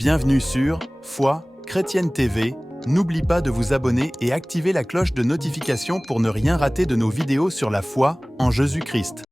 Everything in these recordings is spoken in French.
Bienvenue sur Foi Chrétienne TV. N'oublie pas de vous abonner et activer la cloche de notification pour ne rien rater de nos vidéos sur la foi en Jésus-Christ.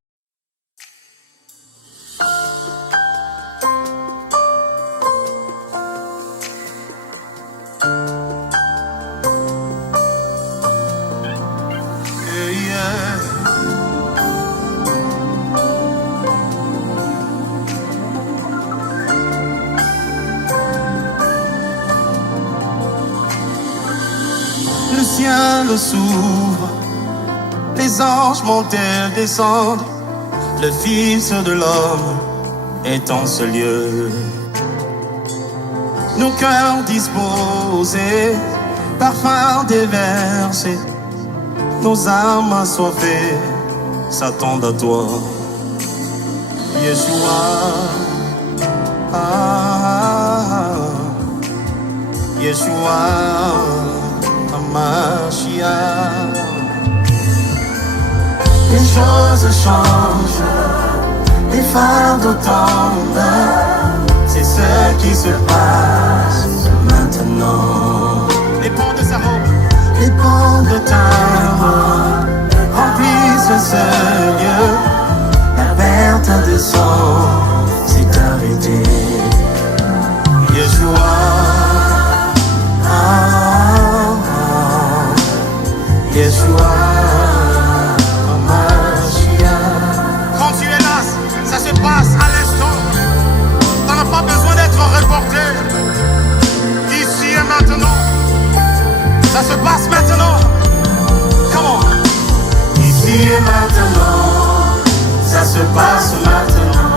Le ciel s'ouvre, les anges montent et descendent, le Fils de l'homme est en ce lieu. Nos cœurs disposés, parfums déversés, nos âmes assoiffées s'attendent à toi. Yeshua, Yeshua, Mashiach. Les choses changent, les fardeaux tombent, c'est ce qui se passe maintenant. Les ponts de sa robe, les ponts de ta robe remplissent ce lieu. La perte de sang s'est arrêtée. Yeshua, Yeshua, Mashiach. Quand tu es là, ça se passe à l'instant. T'en as pas besoin d'être reporté. Ici et maintenant. Ça se passe maintenant. Come on. Ici et maintenant. Ça se passe maintenant.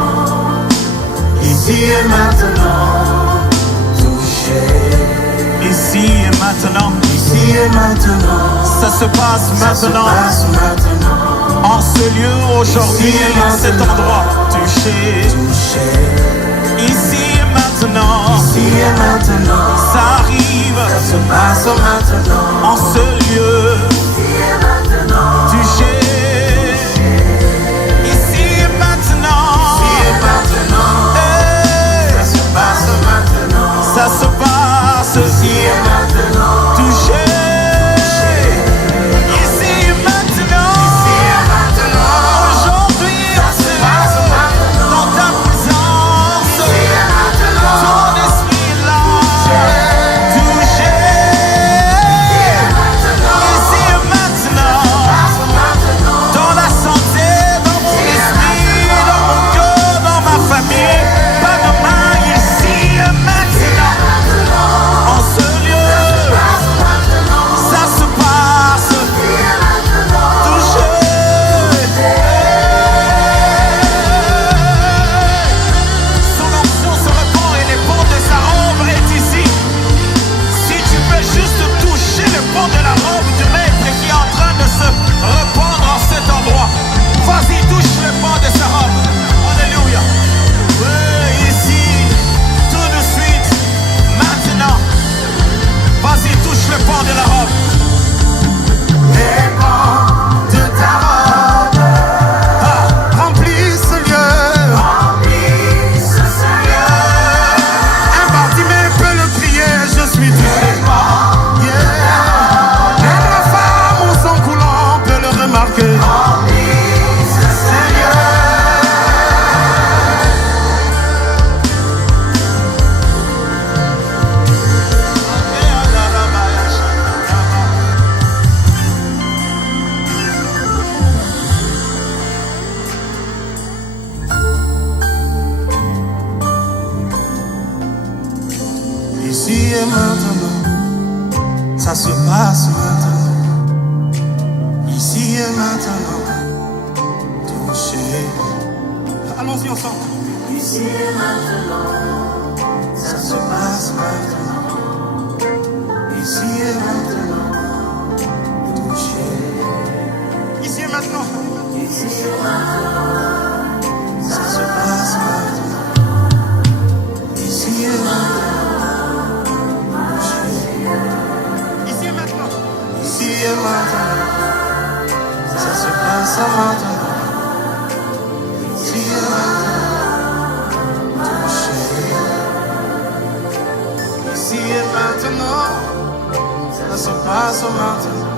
Ici et maintenant. Touché. Ici et maintenant. Ici et maintenant. Ça se passe maintenant. En ce lieu, aujourd'hui, en cet endroit. Touché. Ici et maintenant. Ici et maintenant. Ça arrive. Ça se passe maintenant. En ce lieu. Ici et maintenant. Touché. Ici et maintenant. Ici et maintenant. Hey. Ça se passe maintenant. Ça se passe. Ici et maintenant. Touché. Ici et maintenant, ça se passe maintenant. Ici et maintenant, touché. Allons-y ensemble. Ici et maintenant, ça se passe maintenant. Ici et maintenant, touché. Ici et maintenant. Ici et maintenant, ça se passe maintenant. Ici et maintenant. Ici et maintenant, ça se passe maintenant. Ici et maintenant, touché. Ici et maintenant, ça se passe maintenant.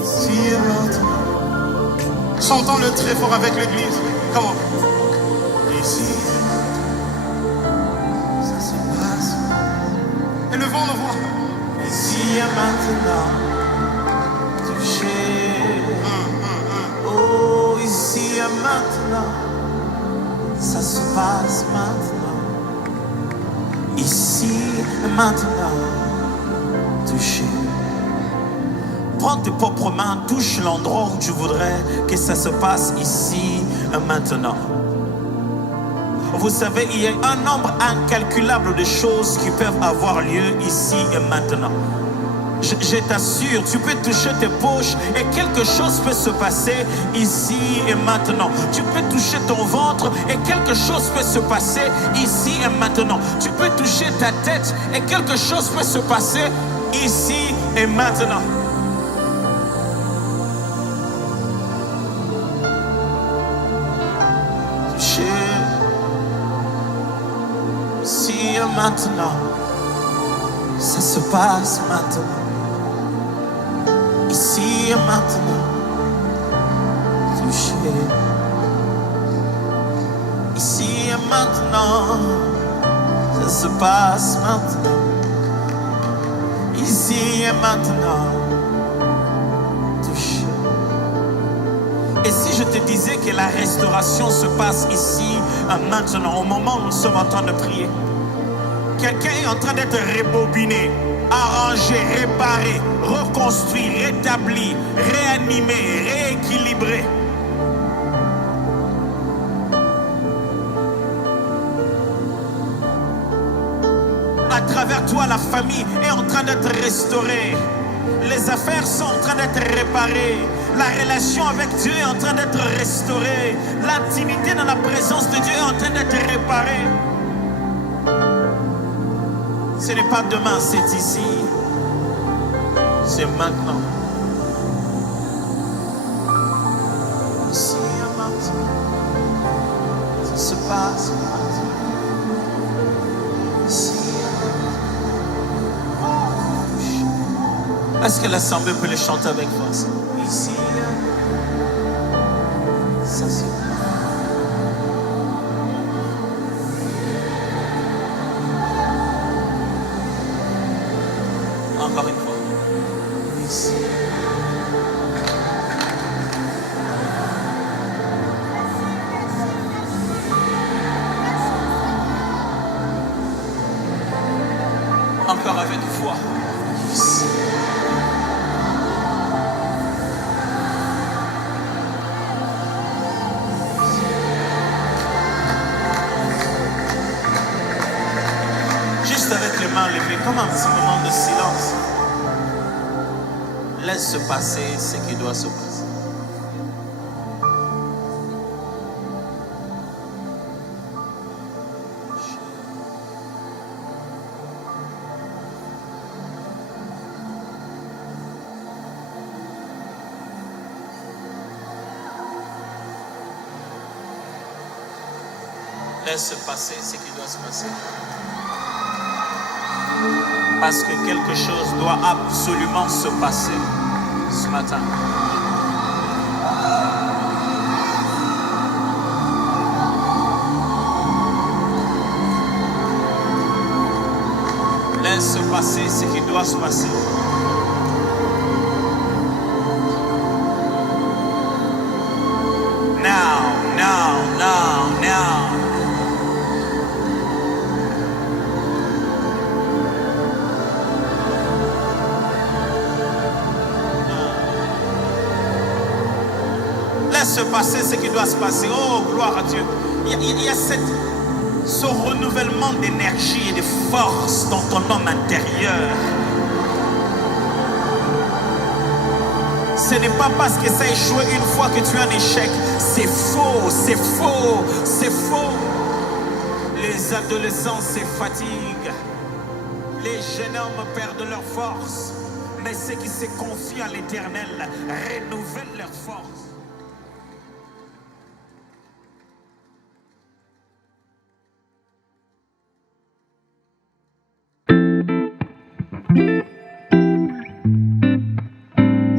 Ici et maintenant. Chantons-le très fort avec l'église. Comment? Ici, ça se passe. Élevons nos voix. Ici et maintenant, touché. Oh, ici et maintenant, ça se passe maintenant. Ici et maintenant, touché. Prends tes propres mains, touche l'endroit où tu voudrais que ça se passe ici et maintenant. Vous savez, il y a un nombre incalculable de choses qui peuvent avoir lieu ici et maintenant. Je t'assure, tu peux toucher tes poches et quelque chose peut se passer ici et maintenant. Tu peux toucher ton ventre et quelque chose peut se passer ici et maintenant. Tu peux toucher ta tête et quelque chose peut se passer ici et maintenant. Toucher ici et maintenant. Ça se passe maintenant. Ici et maintenant, touché. Ici et maintenant, ça se passe maintenant. Ici et maintenant, touché. Et si je te disais que la restauration se passe ici et maintenant, au moment où nous sommes en train de prier, quelqu'un est en train d'être rebobiné, arrangé, réparé, reconstruit, rétabli, réanimé, rééquilibré. À travers toi, la famille est en train d'être restaurée. Les affaires sont en train d'être réparées. La relation avec Dieu est en train d'être restaurée. L'intimité dans la présence de Dieu est en train d'être réparée. Ce n'est pas demain, c'est ici. C'est maintenant. Ici et maintenant. Ça se passe maintenant. Ici et maintenant. Est-ce que l'assemblée peut le chanter avec force? Ici, ça se passe. Encore une fois. Ici. Encore avec foi. Ici. Juste avec les mains levées, comme un petit moment de silence. Laisse se passer ce qui doit se passer. Laisse se passer ce qui doit se passer. Parce que quelque chose doit absolument se passer ce matin. Laisse se passer ce qui doit se passer. Now. Laisse se passer ce qui doit se passer. Oh, gloire à Dieu. Il y a ce renouvellement d'énergie et de force dans ton homme intérieur. Ce n'est pas parce que ça a échoué une fois que tu es un échec. C'est faux, c'est faux, c'est faux. Les adolescents se fatiguent. Les jeunes hommes perdent leur force. Mais ceux qui se confient à l'Éternel renouvellent leur force.